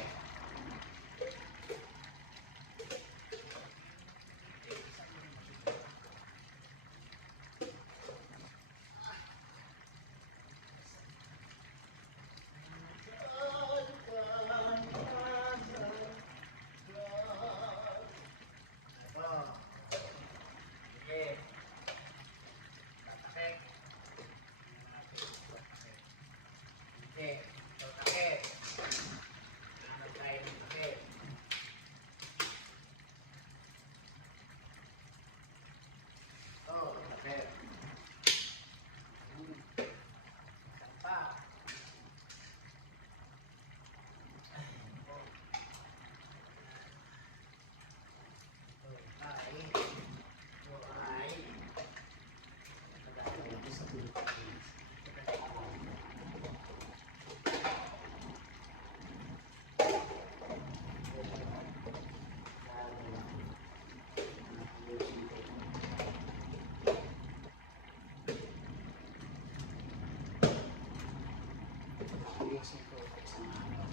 Ayusin ko isang araw.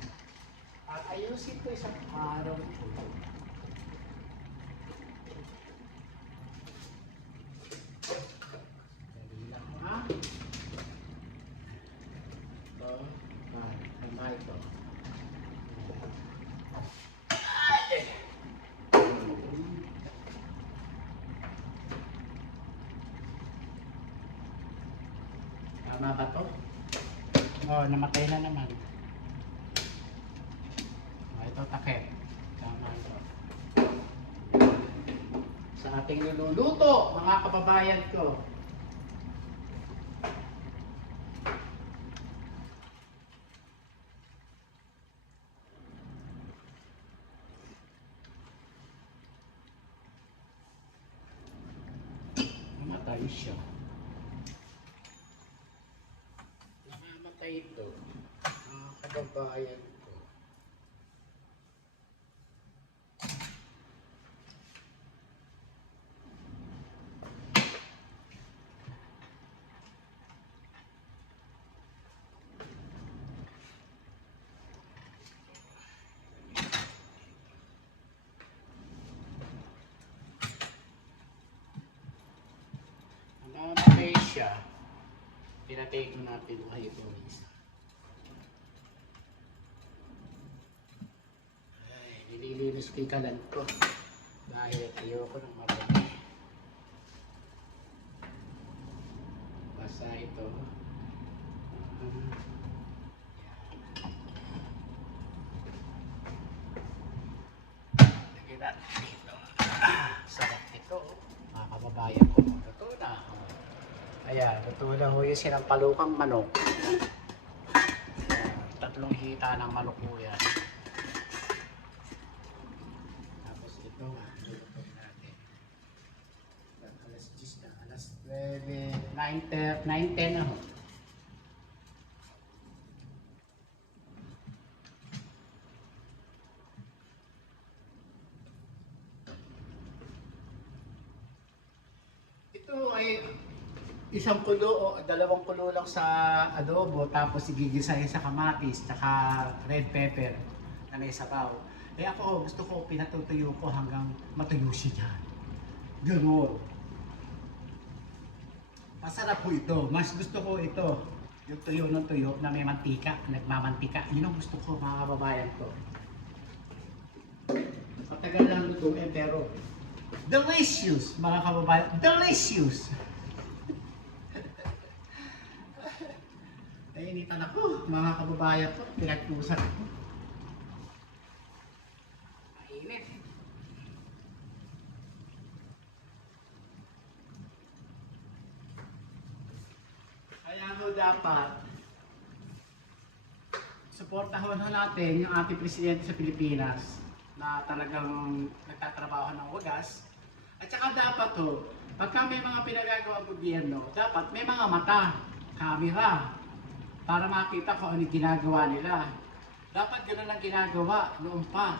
At ayusin ko isang araw ito. Dali lang ha. Ito. Tama ito. Tama ba ito? Oh, namatay na naman. Oh, ito takip. Tama ito. So, sa ating niluluto, mga kababayan ko. Namatay siya. Namamatay ito, mga kababayan ko. Namatay siya. Pinatay ko natin kayo ito isa. Ay, nililinis ko yung kalan ko. Dahil ayoko nang marami. Basta ito. Lagyan natin dito. Sarap ito. Mga kababayan ko. Totoo na. Ayan, totoo na ho yung sinampalukang manok. Tatlong hita ng manok po yan. Tapos ito nga, lulutuin natin. Alas 10 na, alas 9, 9:10 na ho. Ito ay isang kulo o dalawang kulo lang sa adobo, tapos igigisahin sa kamatis tsaka red pepper na may sabaw. Eh ako gusto ko pinatutuyo ko hanggang matuyo siya. Ganoon. Masarap po ito. Mas gusto ko ito. Yung tuyo ng tuyo na may mantika, nagmamantika. Yun ang gusto ko, mga kababayan ko. Matagal lang lutuin pero delicious, mga kababayan. Delicious! Nainitan ako, mga kababayan ko, pinagpusan ako. Mainit. Kaya ho dapat, suportahan ho natin yung ating presidente sa Pilipinas na talagang nagtatrabaho ng wagas. At saka dapat ho, pagka may mga pinagagawa ang gobyerno, dapat may mga mata, kamera, para makita kung ano ginagawa nila. Dapat gano'n ang ginagawa noon pa.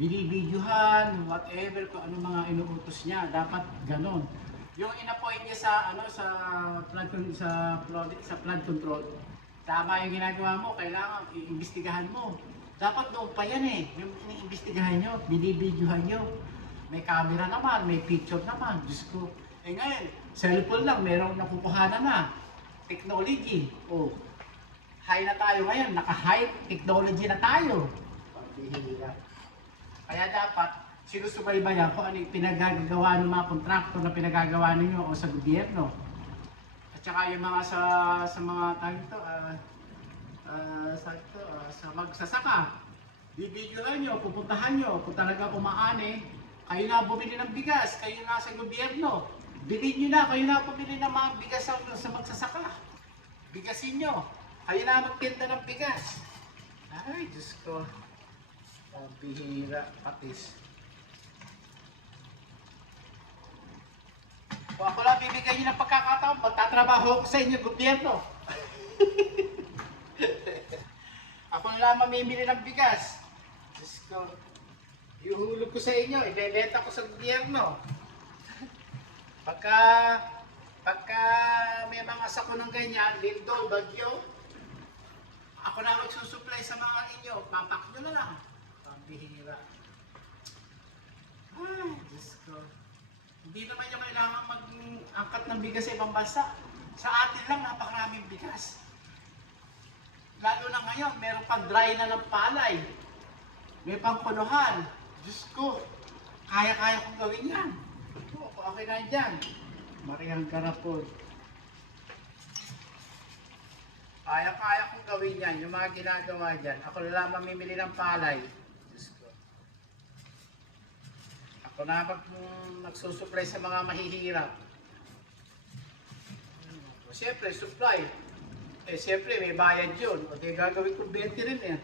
Binibidyohan, whatever, kung ano mga inuutos niya. Dapat gano'n. Yung in-appoint niya sa, flood control, tama yung ginagawa mo, kailangan iimbestigahan mo. Dapat noon pa yan eh. Yung iniimbestigahan nyo, binibidyohan nyo. May camera naman, may picture naman. Diyos ko. Eh ngayon, cellphone lang, merong nakukuhanan na. Technology. Oh. High na tayo ngayon, naka-high technology na tayo. Pambihira. Kaya dapat sinusubaybayan kung ano yung pinagagawa ng mga kontraktor na pinagagawa ninyo o sa gobyerno. At saka yung mga sa mga tayo ito, sa magsasaka. Bibidyohan nyo, pupuntahan nyo, kung talaga umaani, kayo na bumili ng bigas, kayo na sa gobyerno. Bilhin nyo na, kayo na bumili ng mga bigas sa magsasaka. Bigasin nyo. Kayo na magtinda ng bigas. Ay, Diyos ko. Pambihira, patis. Kung ako lang bibigyan nyo ng pagkakataon, magtatrabaho ko sa inyo, gobyerno. Ako lang mamimili ng bigas. Diyos ko. Iuhulog ko sa inyo, ibebenta ko sa gobyerno. Pagka may mga sako ng ganyan, lindol, bagyo, ako na magsusupply sa mga inyo, papak nyo na lang. Pambihira. Ay, Diyos ko. Hindi naman yung kailangan mag-angkat ng bigas sa ibang bansa. Sa atin lang, napakaraming bigas. Lalo na ngayon, meron pang dry na ng palay. May pang punuhan. Diyos ko, kaya-kaya kong gawin yan. Okay na dyan. Marihang garapon. Kaya-kaya kong gawin yan, yung mga ginagawa dyan. Ako lang mamimili ng palay. Diyos ko. Ako Ito na nagsusupply sa mga mahihirap. Siyempre, supply. Siyempre, may bayad yun. O di gagawin ko 20 rin eh.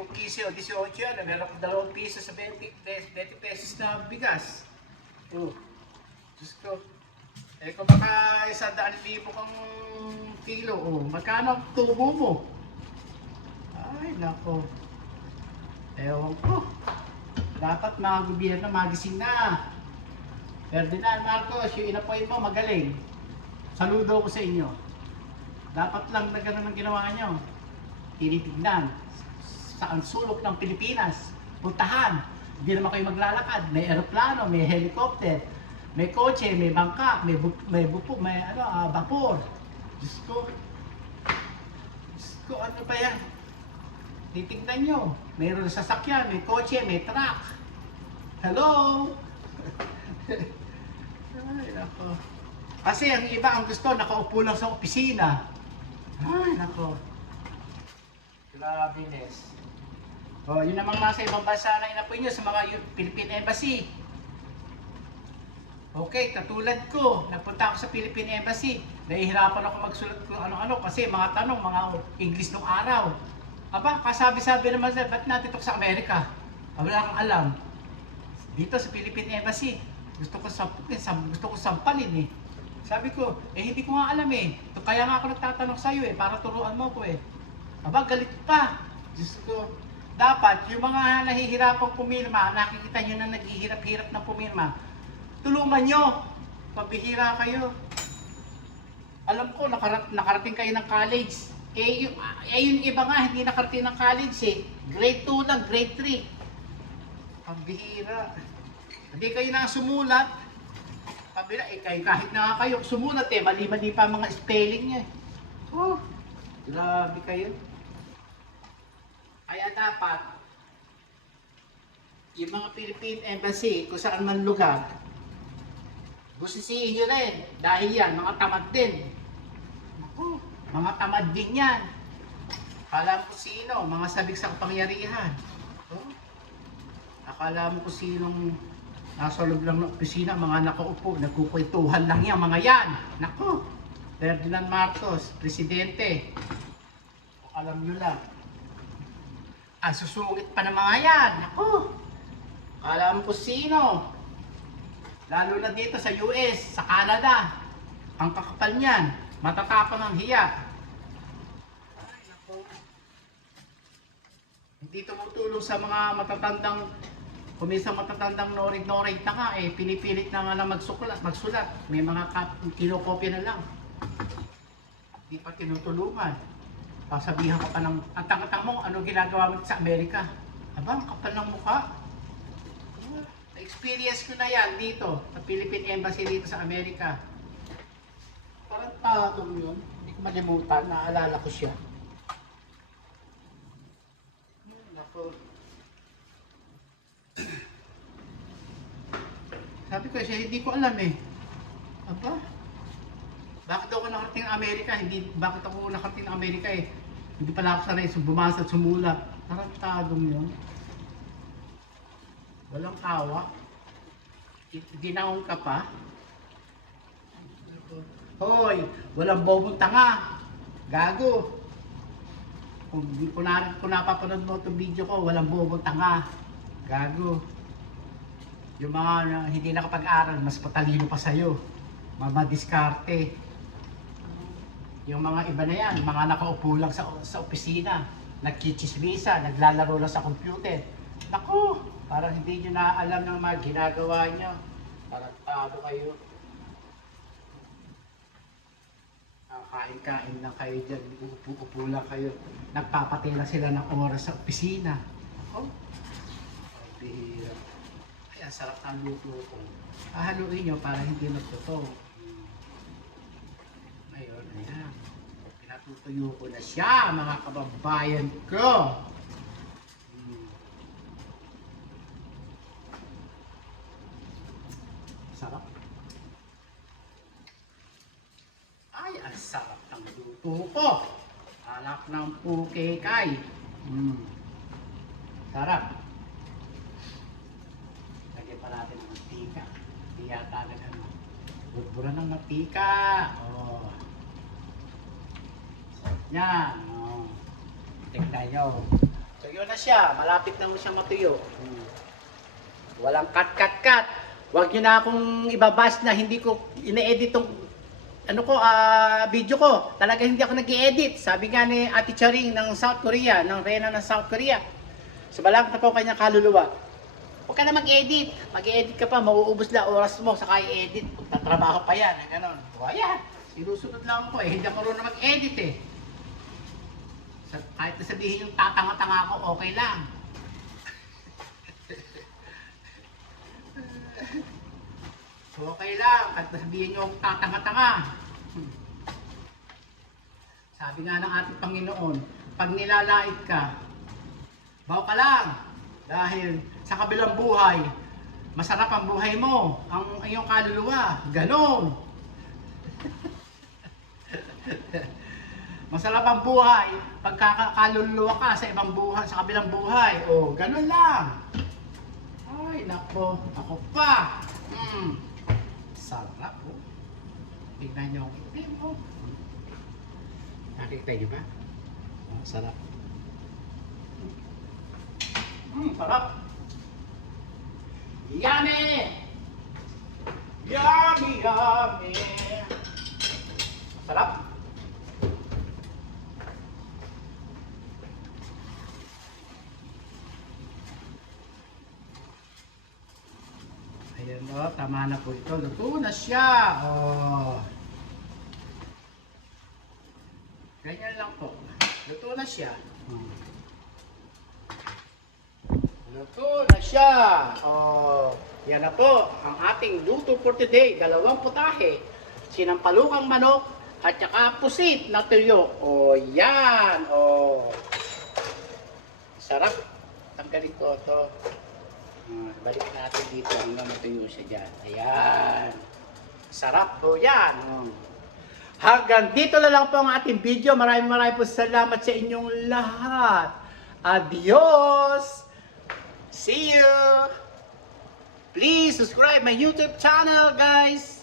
Kung 15 o 18 yan, meron ko 2 piso sa 20 pesos na bigas. Diyos ko. Kung baka 100,000 kang kilo, magkano ang tubo mo? Ay, nako. Ewan ko. Dapat mga gobyerno magising na. Ferdinand Marcos, yung in-appoint mo, magaling. Saludo ko sa inyo. Dapat lang na gano'n ang ginawa nyo. Tinitignan sa ang sulok ng Pilipinas. Puntahan. Hindi naman kayo maglalakad. May aeroplano, may helicopter, may kotse, may bangka, may vapor. Diyos ko. Diyos ko, ano ba yan? Titignan nyo. Mayroon sasakyan, may kotse, may truck. Hello? Ay, nako. Kasi ang iba ang gusto, nakaupo lang sa opisina. Ay, nako. Grabe, Nes. Yun namang nasa ibang bansa na inapoy nyo sa mga Philippine Embassy. Okay, katulad ko, nagpunta ako sa Philippine Embassy. Nahihirapan ako magsulat kung ano-ano kasi mga tanong, mga English nung araw. Aba, kasabi-sabi naman sir, ba't natin ito sa Amerika? Wala kang alam. Dito sa Philippine Embassy, gusto ko sampalin eh. Sabi ko, hindi ko nga alam eh. Kaya nga ako nagtatanong sa'yo eh, para turuan mo ko eh. Aba, galit pa. Diyos ko. Dapat, yung mga nahihirapang pumirma, nakikita nyo na naghihirap-hirap na pumirma, tulungan nyo. Pabihira kayo. Alam ko, nakarating kayo ng college. Yung iba nga, hindi nakarating ng college eh. Grade 2 lang, grade 3. Pabihira. Hindi kayo na sumulat. Pabila, kahit na kayo sumulat eh, mali-mali pa mga spelling niya eh. Grabe kayo. Kaya dapat, yung mga Philippine Embassy, kung saan man lugar, busisiin nyo rin. Dahil yan, mga tamad din. Mga tamad din yan. Akala mo kung sino, mga sabik sa kapangyarihan. Akala mo kung sinong nasa loob lang ng opisina, mga nakaupo, nagkukwentuhan lang yan, mga yan. Nako, Ferdinand Marcos, presidente. Alam nyo lang. Susungit pa ng mga yan. Nako, akala mo kung sino. Lalo na dito sa US, sa Canada. Ang kakapal niyan, matatapang ang hiya. Ay, nako. Hindi tumutulong sa mga matatandang. Kung minsan matatandang norig-norig na nga, pinipilit na nga lang magsulat. May mga kinokopya na lang. Hindi pa tinutulungan. Sasabihan ka pa ng, ang tanga-tanga mo, ano ginagawa mo sa Amerika? Aba, ang kapal ng mukha. Na-experience ko na yan dito, sa Philippine Embassy dito sa Amerika. Parang tatong yun, hindi ko malimutan, naalala ko siya. Nako. Sabi ko siya, hindi ko alam eh. Aba, bakit ako nakarating ng Amerika? Bakit ako nakarating ng Amerika eh? Hindi pala ako sanay bumasa at sumulat. Tarantadong yun. Walang tawa. Dinaon ka pa. Hoy, walang bobong tanga. Gago. Kung napapanood mo itong video ko, walang bobong tanga. Gago. Yung mga hindi nakapag-aral, mas patalino pa sa'yo. Mamadiskarte. Yung mga iba na yan, mga nakaupo lang sa opisina, nagkichismisa, naglalaro lang sa computer. Naku, parang hindi nyo na alam ng mga ginagawa nyo. Parang tado kayo. Kain-kain lang kayo dyan, upo lang kayo. Nagpapatay lang sila ng oras sa opisina. Ako, bihira. Ay, ang sarap ng luto ko. Hahaluin nyo para hindi magtotoo. Ngayon, ayan. Pinatutuyo ko na siya, mga kababayan ko. Sarap. Ay, ang sarap ng luto ko. Anak ng pukekay. Sarap. Lagyan pa natin mantika. Hindi yata na ano. Burburan ng mantika. Oh. Yan. Oh. Tingnan nyo. Tuyo na siya. Malapit na mo siya matuyo. Walang cut. Huwag nyo na akong ibabas na hindi ko ine-edit tong video ko. Talaga hindi ako nag-i-edit. Sabi nga ni Ate Charing ng South Korea, ng Reyna ng South Korea. So balak na po kanyang kaluluwa. Huwag ka na mag-edit. Mag-edit ka pa, mauubos na oras mo saka i-edit. Tatrabaho pa yan, ganon. O ayan, sinusunod lang ako hindi ako marunong mag-edit eh. Kahit na sabihin yung tatanga-tanga ko, okay lang. Okay lang, kahit na sabihin nyo tatanga-tanga. Sabi nga ng ating Panginoon, pag nilalait ka, bawa ka lang. Dahil sa kabilang buhay, masarap ang buhay mo, ang iyong kaluluwa. Ganon. Masarap ang buhay, pagkakaluluwa ka sa ibang buhay, sa kabilang buhay. O, ganon lang. Ay, nako, ako pa. Sarap po. Tignan nyo. Tignan mo. Nakikita nyo ba? Sarap. Sarap. Yummy! Yummy! Sarap. Ayan o, tama na po ito. Luto na siya. Oh. Ganyan lang po. Luto na siya. Luto na siya. Oh. Yan na po ang ating luto for today. Dalawang putahe. Sinampalukang manok at saka pusit na tuyo. Oh, yan. Oh. Sarap. Tanggalin ko ito. Balik natin dito hanggang matuyo siya dyan. Ayan. Sarap po yan. Hanggang dito na lang po ang ating video. Maraming po salamat sa inyong lahat. Adios! See you! Please subscribe my YouTube channel, guys!